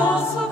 awesome.